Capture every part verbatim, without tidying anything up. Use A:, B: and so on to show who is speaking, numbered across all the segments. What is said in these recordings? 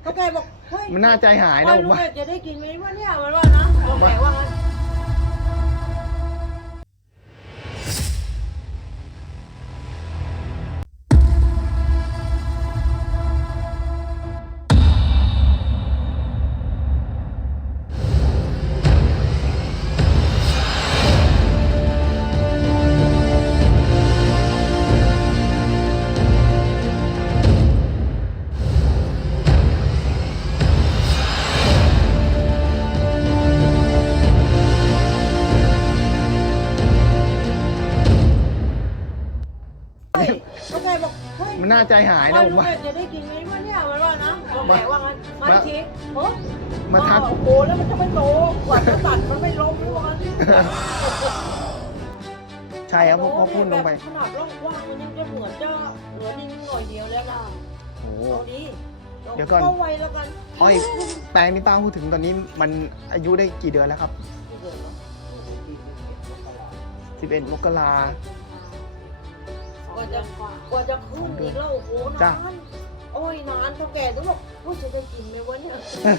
A: เขาแกบอกเฮ้ย
B: มันน่าใจหาย
A: อ้
B: นะ
A: อย
B: ผม
A: ลุง
B: ว่า
A: เอกจะได้กินไหมวะเนี่ยมันว่านะเขาแกว่างั้นเขาแกบอกเฮ้ย
B: มันน่าใจหาย
A: อ้
B: นะ
A: อย
B: ผม
A: ลุง
B: ว่า
A: เอกจะได้กินไหมวะเนี่ยมันว่านะเขาแกว่างั้นมาอีกทีเฮ้ย
B: มาทัก
A: โอ้โหแล้วมันจะไม่โตกว่าจะตัดมันไม่ล้มหรือว่างั้น
B: ใช่ครับพอพูดลงไป
A: ขนาดร่องกว้างมันยังจะเหมือนจะเหลือนิดหน่อยเดียวแล้วนะ
B: โอ้โห
A: เอาดี
B: เดี๋ยวก่อน
A: เข้าไวแล้วกัน
B: อ้อยแปลงที่ป้าพูดถึงตอนนี้มันอายุได้กี่เดือนแล้วครับ
A: ไม่เกินหรอก
B: สิบเอ็ด มกรา
A: กว่าจะกว่าจะขึ้นอีกแล้วโอ้โห
B: จ้ะ
A: นานโอ้ยนานเท่าแก่ต้องบอกว่าจะได้กินไหมวะเนี่ย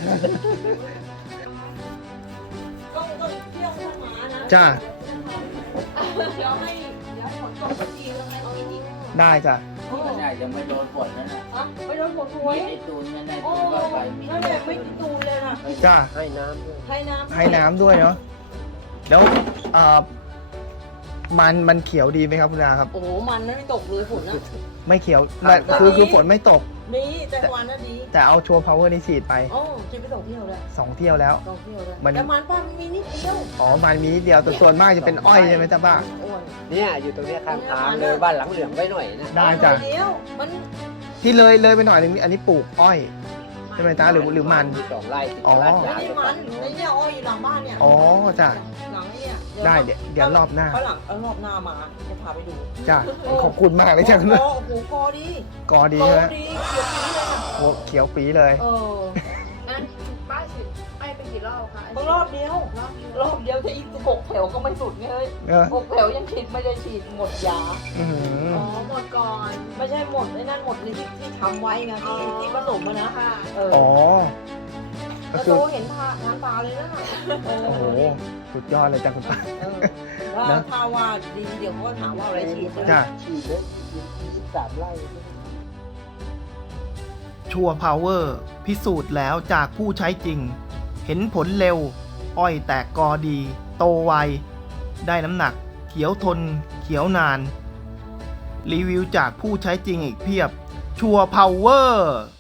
A: ต้องต้องเที่ยวข้างหมานะ
B: จ้า
A: เดี๋ยวให้เดี๋ยวให้ฝนตกสักทีแล้วให้เอาอีกที
B: ได้จ้ะ
A: โอ้
C: ไม่ได้ยังไม่โดนฝนนั่นน่ะ
A: อะไม่โดนฝนสวย
C: มีไอ้ตูนนั่นน่ะ
A: โอ้
C: ตูนก็ไปมี
A: นั่นแหละไม่กินตูนเลยนะ
B: จ้า
C: ให้น้ำด้วย
A: ให้น้ำ
B: ให้น้ำด้วยเนาะแล้วเอ่อมันมันเขียวดีไหมครับคุณอาครับ
A: โอ้โหมันไม่ตกเลยฝนนะ
B: ไม่เขียวไม่คือคือฝนไม่ตก
A: ดีแต่วันน่ะดี
B: แต่เอาชัวร์พาวเวอร์นี่ฉีดไป
A: โอ้จะไปส่งเที่ยวเลย
B: สองเที่ยวแล้ว
A: ส่งเที่ยวเลย
B: มัน
A: แต่มันป้ามีนิดเดียว
B: อ๋อมันมีนิดเดียวแต่ส่วนมากจะเป็นอ้อยใช่ไหมจ้าป้า
A: อ้วน
C: เนี่ยอยู่ตรงเนี้ยข้างทางเลยบ้านหลังเหลืองไว้หน่อยนะ
B: ได้จ้ะ
A: เดียวมัน
B: ที่เลยเลยไปหน่อยนึงอันนี้ปลูกอ้อย ใช่ไหมจ๊ะหรือหรือมัน
C: มีสองไร่ติด
B: อ๋อ
C: กับลาด
A: ไม่
C: ยาง
A: ได้มันในเนี่ยอ้อยอยู่หลังบ้านเนี่ย
B: อ๋อจ้ะ
A: หลังเนี่ย
B: ได้เดี๋ยวเดี๋ยวรอบหน้า
A: เขาหลังเอารอบหน้ามาจะพาไปดู
B: จ้ะขอบคุณมากเลยจ้ะคุณ
A: โอ้
B: อา
A: โหกอดี
B: กอดี
A: กอ
B: ใช่ไหม
A: ดีเขียวปีเลยนะ
B: โอ้เขียวปีเลย
A: เออ
D: งั้นป้าฉีดไอ้ไปกี่รอบคะ
A: ต้องรอบเดียว
D: รอบเดียว
A: รอบเดียวจะอีกหกแถวก็ไม่สุดไงเฮ้ย
B: เออ
A: หกแถวยังฉีดไม่ได้ฉีดหมดยา
B: อื้อหือ
D: อ๋อหมดก่อน
A: ไม่ใช่หมดไอ้นั่นหมดเลยที่ที่ทำไว้ไงที่ที่ผสมมานะ
D: ค่ะ
A: เออ
B: อ๋อ ก็
A: แล้ว
B: คื
A: โต
B: อ
A: เห็นทาน้ำตาเลยนะเออ
B: โอ้โหสุดยอดเลยจ้ะคุณป้า
A: เออถ้าถ้าว่าดีเดี๋ยวเขาก็ถามว่าอะไรฉีดนะ
B: จ้ะ
C: ฉีดเลยยี่สิบสามไร่
B: ชัวร์พาวเวอร์พิสูจน์แล้วจากผู้ใช้จริง เห็นผลเร็ว อ้อยแตกกอดี โตไว ได้น้ำหนัก เขียวทน เขียวนาน รีวิวจากผู้ใช้จริงอีกเพียบ ชัวร์พาวเวอร์